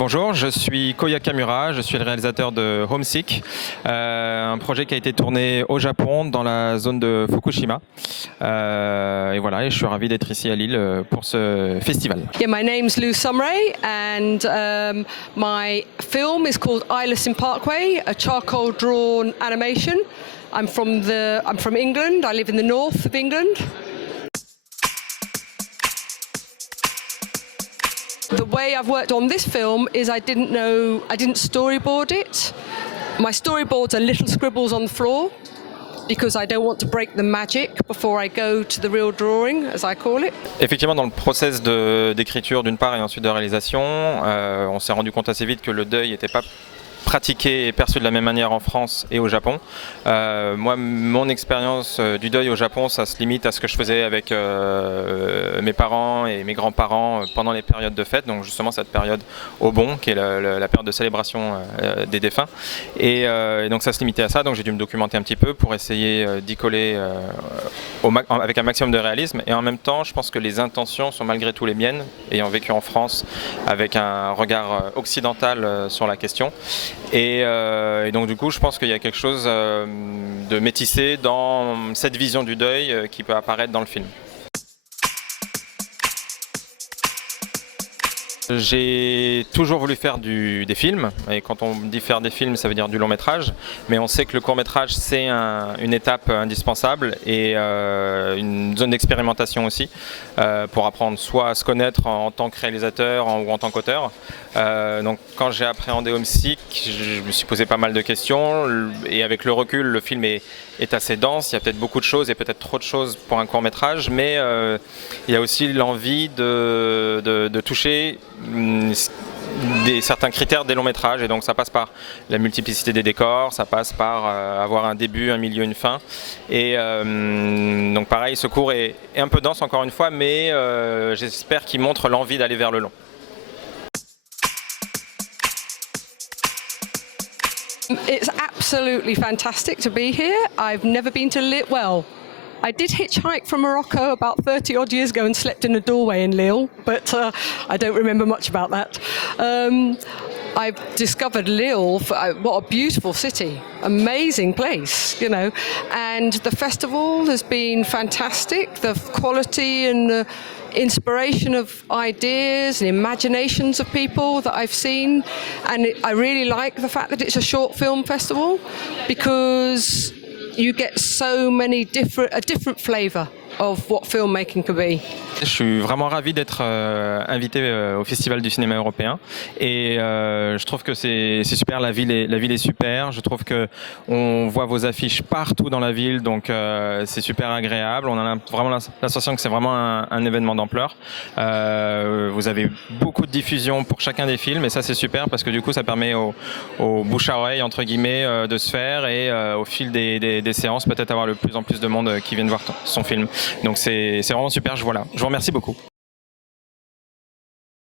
Bonjour, je suis Koya Kamura, je suis le réalisateur de Homesick, un projet qui a été tourné au Japon dans la zone de Fukushima. Et voilà, et je suis ravi d'être ici à Lille pour ce festival. Yeah, my name's Lou Sumray, and my film is called Eyeless Parkway, a charcoal drawn animation. I'm from England. I live in the north of England. The way I've worked on this film is I didn't storyboard it. My storyboards are little scribbles on the floor because I don't want to break the magic before I go to the real drawing, as I call it. Effectivement, dans le process d'écriture d'une part et ensuite de réalisation, on s'est rendu compte assez vite que le deuil n'était pas pratiqué et perçu de la même manière en France et au Japon. Moi, mon expérience du deuil au Japon, ça se limite à ce que je faisais avec mes parents et mes grands-parents pendant les périodes de fête, donc justement cette période au bon, qui est la période de célébration des défunts. Et donc ça se limitait à ça, donc j'ai dû me documenter un petit peu pour essayer d'y coller avec un maximum de réalisme. Et en même temps, je pense que les intentions sont malgré tout les miennes, ayant vécu en France avec un regard occidental sur la question. Et donc du coup je pense qu'il y a quelque chose de métissé dans cette vision du deuil qui peut apparaître dans le film. J'ai toujours voulu faire des films, et quand on dit faire des films, ça veut dire du long métrage, mais on sait que le court métrage c'est une étape indispensable et une zone d'expérimentation aussi pour apprendre soit à se connaître en tant que réalisateur ou en tant qu'auteur. Donc quand j'ai appréhendé Homesick, je me suis posé pas mal de questions et avec le recul, le film est assez dense, il y a peut-être beaucoup de choses et peut-être trop de choses pour un court métrage, mais il y a aussi l'envie de toucher certains critères des longs métrages, et donc ça passe par la multiplicité des décors, ça passe par avoir un début, un milieu, une fin, et donc pareil, ce court est un peu dense encore une fois, mais j'espère qu'il montre l'envie d'aller vers le long. It's absolutely fantastic to be here. I've never been to Lille. Well, I did hitchhike from Morocco about 30 odd years ago and slept in a doorway in Lille, but I don't remember much about that. I've discovered Lille, what a beautiful city, amazing place, you know, and the festival has been fantastic. The quality and the inspiration of ideas and imaginations of people that I've seen, and I really like the fact that it's a short film festival because you get so many different flavour of what filmmaking can be. Je suis vraiment ravi d'être invité au Festival du cinéma européen et je trouve que c'est super, la ville est super, je trouve qu'on voit vos affiches partout dans la ville, donc c'est super agréable, on a vraiment l'impression que c'est vraiment un événement d'ampleur. Vous avez beaucoup de diffusion pour chacun des films et ça c'est super parce que du coup ça permet au bouche à oreille entre guillemets de se faire et au fil des séances peut-être avoir de plus en plus de monde qui viennent voir son film. Donc c'est vraiment super, je vous remercie beaucoup.